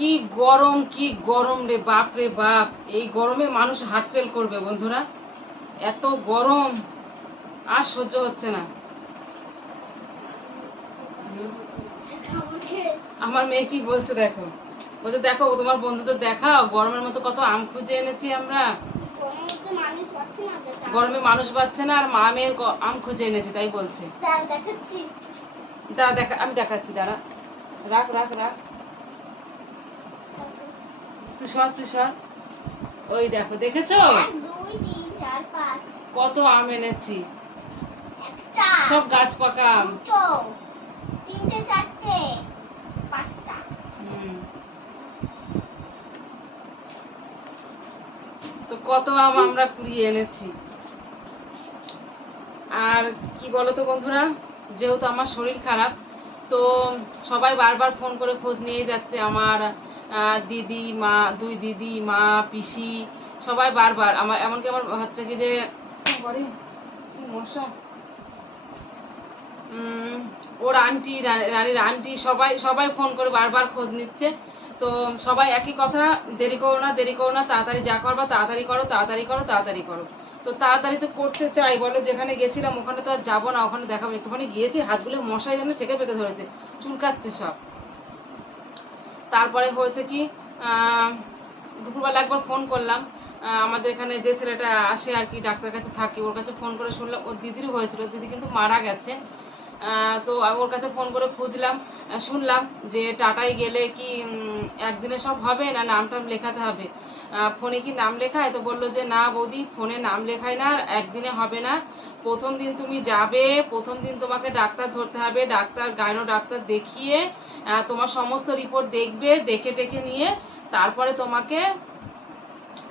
কি গরম রে বাপ রে বাপ। এই গরমে মানুষ হার্ট ফেল করবে বন্ধুরা, এত গরম আর সহ্য হচ্ছে না। আমার মেয়ে কি বলছে দেখো, বলছে দেখো তোমার বন্ধুদের দেখাও, গরমের মতো কত আম খুঁজে এনেছি আমরা, গরমে মানুষ পাচ্ছে না আর মা মেয়ে আম খুঁজে এনেছে তাই বলছে। দাঁড়া দেখা, আমি দেখাচ্ছি, দাঁড়া, রাখ রাখ রাখ, তুই সর। ওই দেখো, দেখেছো কত আম এনেছি, সব গাছ পাকা আম। তো কত আম আমরা কুড়িয়ে এনেছি। আর কি বলতো বন্ধুরা, যেহেতু আমার শরীর খারাপ, তো সবাই বারবার ফোন করে খোঁজ নিয়ে যাচ্ছে। আমার দিদি মা, দুই দিদি মা, পিসি, সবাই বারবার আমার, এমনকি আমার হচ্ছে কি যে কি মশা, ওর আন্টি, রানীর আন্টি, সবাই ফোন করে বারবার খোঁজ নিচ্ছে। তো সবাই একই কথা, দেরি করো না, তাড়াতাড়ি যা করবা তাড়াতাড়ি করো। তো তাড়াতাড়ি তো করতে চাই বলো, যেখানে গেছিলাম ওখানে তো আর যাবো না, ওখানে দেখাবো। একটুখানি গিয়েছি, হাতগুলো মশাই যেন ছেঁকে পেকে ধরেছে, চুলকাচ্ছে সব। তারপরে হয়েছে কি, দুপুরবেলা একবার ফোন করলাম, আমাদের এখানে যে ছেলেটা আসে আর কি, ডাক্তার কাছে থাকে, ওর কাছে ফোন করে শুনলাম ওর দিদিরও হয়েছিল, দিদি কিন্তু মারা গেছে। তো ওর কাছে ফোন করে খুঁজলাম, শুনলাম যে টাটায় গেলে কি একদিনে সব হবে না, নাম টাম লেখাতে হবে। ফোনে কি নাম লেখায়? তো বললো যে না বৌদি, ফোনে নাম লেখায় না, একদিনে হবে না। প্রথম দিন তুমি যাবে, প্রথম দিন তোমাকে ডাক্তার ধরতে হবে, গাইনো ডাক্তার দেখিয়ে তোমার সমস্ত রিপোর্ট দেখবে, দেখে টেকে নিয়ে তারপরে তোমাকে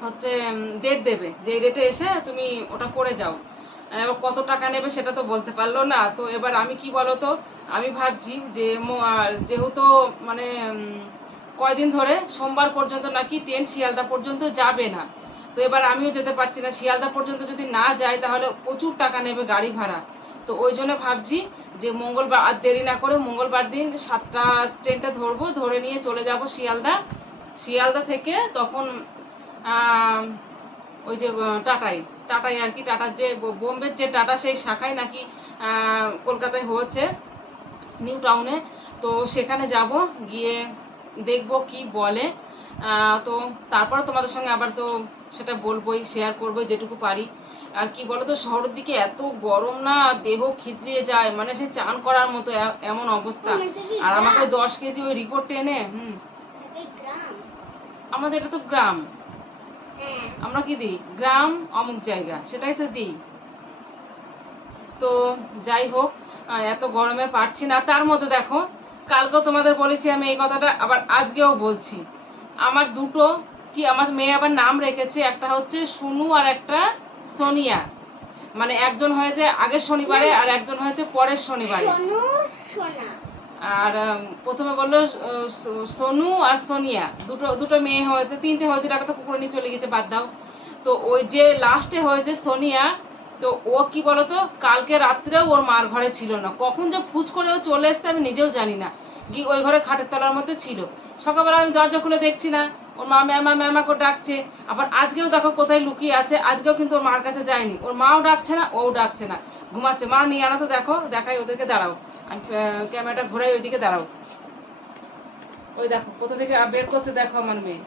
হচ্ছে ডেট দেবে, যে ডেটে এসে তুমি ওটা করে যাও। এবার কত টাকা নেবে সেটা তো বলতে পারলো না। তো এবার আমি কি বলতো, আমি ভাবছি যে যেহেতু মানে কয়দিন ধরে সোমবার পর্যন্ত নাকি ট্রেন শিয়ালদা পর্যন্ত যাবে না, তো এবার আমিও যেতে পারছি না। শিয়ালদা পর্যন্ত যদি না যাই তাহলে প্রচুর টাকা নেবে গাড়ি ভাড়া। তো ওই জন্য ভাবছি যে মঙ্গলবার, আর দেরি না করে মঙ্গলবার দিন 7টা ট্রেনটা ধরবো, ধরে নিয়ে চলে যাব শিয়ালদা থেকে তখন ওই যে টাটাই আর কি, টাটার যে বোম্বের যে টাটা, সেই শাখায় নাকি কলকাতায় হয়েছে, নিউ টাউনে। তো সেখানে যাব, গিয়ে দেখব কি বলে। তো তারপরে তোমাদের সঙ্গে আবার তো সেটা বলবোই, শেয়ার করবোই যেটুকু পারি। আর কি বলো তো, শহরের দিকে এত গরম না, দেহ খিচলিয়ে যায়, মানে সে চান করার মতো এমন অবস্থা। আর আমাকে 10 কেজি ওই রিপোর্ট টেনে, আমাদের এটা তো গ্রাম, আমরা কি দিই গ্রাম অমুক জায়গা, সেটাই তো দিই। তো যাই হোক, এত গরমে পারছি না। তার মধ্যে দেখো, কালকেও তোমাদের বলেছি আমি এই কথাটা, আবার আজকেও বলছি, আমার দুটো কি, আমার মেয়ে আবার নাম রেখেছে, একটা হচ্ছে সুনু আর একটা সোনিয়া। মানে একজন হয়েছে আগের শনিবারে আর একজন হয়েছে পরের শনিবারে। আর প্রথমে বললো সোনু আর সোনিয়া, দুটো মেয়ে হয়েছে, 3টে হয়েছিল, একটা তো কুকুরে নিয়ে চলে গেছে, বাদ দাও। তো ওই যে লাস্টে হয়েছে সোনিয়া, তো ও কি বলতো, কালকে রাত্রেও ওর মার ঘরে ছিল না, কখন যে ফুচ করে ও চলে এসছে আমি নিজেও জানি না, গিয়ে ওই ঘরে খাটের তলার মধ্যে ছিল। সকালবেলা আমি দরজা খুলে দেখছি না, ওর মা ম্যামা করে ডাকছে। আবার আজকেও দেখো কোথায় লুকিয়ে আছে, আজকেও কিন্তু ওর মার কাছে যায়নি, ওর মাও ডাকছে না, ও ডাকছে না, ঘুমাচ্ছে। মা নিয়ে আনা তো, দেখো দেখাই ওদেরকে, দাঁড়াও আমি ক্যামেরাটা ঘোরাই, ওইদিকে দাঁড়াও, ওই দেখো কোথা থেকে বের করছে, দেখো আমার মেয়ে।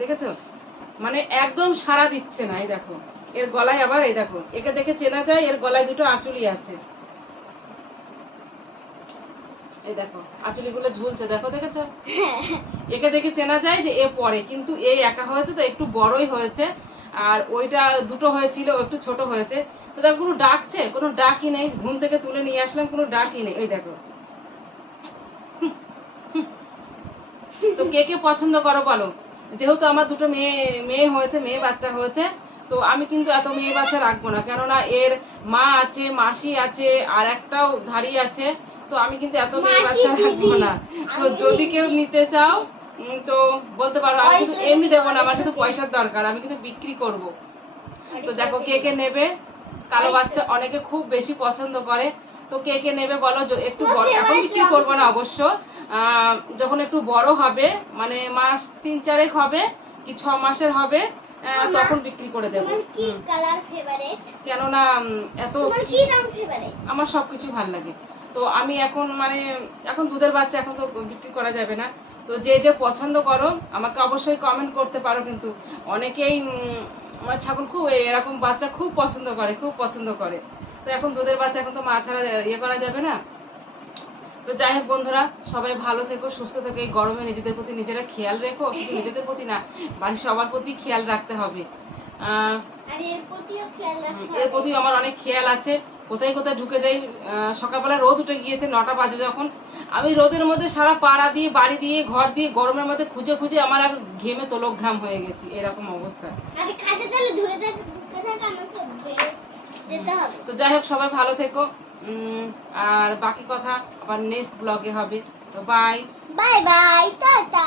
দেখেছো, মানে একদম সাড়া দিচ্ছে না। এই দেখো এর গলায় আবার, এই দেখো একে দেখে চেনা যায়, এর গলায় দুটো আঁচুলি আছে, এই দেখো আঁচুলিগুলো ঝুলছে, দেখো দেখেছো, একে দেখে চেনা যায় যে এ পরে, কিন্তু এই একা হয়েছে তো একটু বড়ই হয়েছে, আর ওইটা দুটো হয়েছিল একটু ছোট হয়েছে। তো দেখো কোনো ডাকছে, কোনো ডাকই নেই, ঘুম থেকে তুলে নিয়ে আসলাম, কোনো ডাকই নেই। ওই দেখো, তো কে কে পছন্দ করো বলো। যেহেতু আমার দুটো মেয়ে হয়েছে, মেয়ে বাচ্চা হয়েছে, তো আমি কিন্তু এত মেয়ে বাচ্চা রাখবো না, কেননা এর মা আছে, মাসি আছে, আর একটাও ধাড়ি আছে, তো আমি কিন্তু এত মেয়ে বাচ্চা রাখবো না। তো যদি কেউ নিতে চাও তো বলতে পারো, আমি কিন্তু এমনি দেবো না, আমার কিন্তু পয়সার দরকার, আমি কিন্তু বিক্রি করব। তো দেখো কে কে নেবে কালো বাচ্চা অনেকে খুব বেশি পছন্দ করে। তো কে কে নেবে বলো। একটু বড় এখন বিক্রি করবো না অবশ্য, যখন একটু বড় হবে মানে মাস 3-4 হবে কি 6 মাসের হবে তখন বিক্রি করে দেবো। কেননা এত আমার সবকিছু ভালো লাগে। তো আমি এখন মানে এখন দুধের বাচ্চা এখন তো বিক্রি করা যাবে না। তো যে যে পছন্দ করো আমাকে অবশ্যই কমেন্ট করতে পারো। কিন্তু অনেকেই আমার ছাগল খুব এরকম বাচ্চা খুব পছন্দ করে, খুব পছন্দ করে। তো এখন দুধের বাচ্চা এখন তো মা ছাড়া ইয়ে করা যাবে না। তো যাই হোক বন্ধুরা, সবাই ভালো থেকো, সুস্থ থেকো। এই গরমে নিজেদের প্রতি নিজেরা খেয়াল রেখো। শুধু নিজেদের প্রতি না, বাড়ির সবার প্রতি খেয়াল রাখতে হবে। এর প্রতি আমার অনেক খেয়াল আছে। কোথায় কোথায় ঢুকে যাই। সকালবেলা রোদ উঠে গিয়েছে 9টা বাজে যখন, আমি রোদের মধ্যে সারা পাড়া দিয়ে বাড়ি দিয়ে ঘর দিয়ে গরমের মধ্যে খুঁজে খুঁজে আমার আর ঘেমে তোলক ঘাম হয়ে গেছি, এরকম অবস্থা। তো যাই হোক সবাই ভালো থেকো। আর বাকি কথা আবার নেক্সট ব্লগে হবে। তো বাই বাই বাই, টাটা।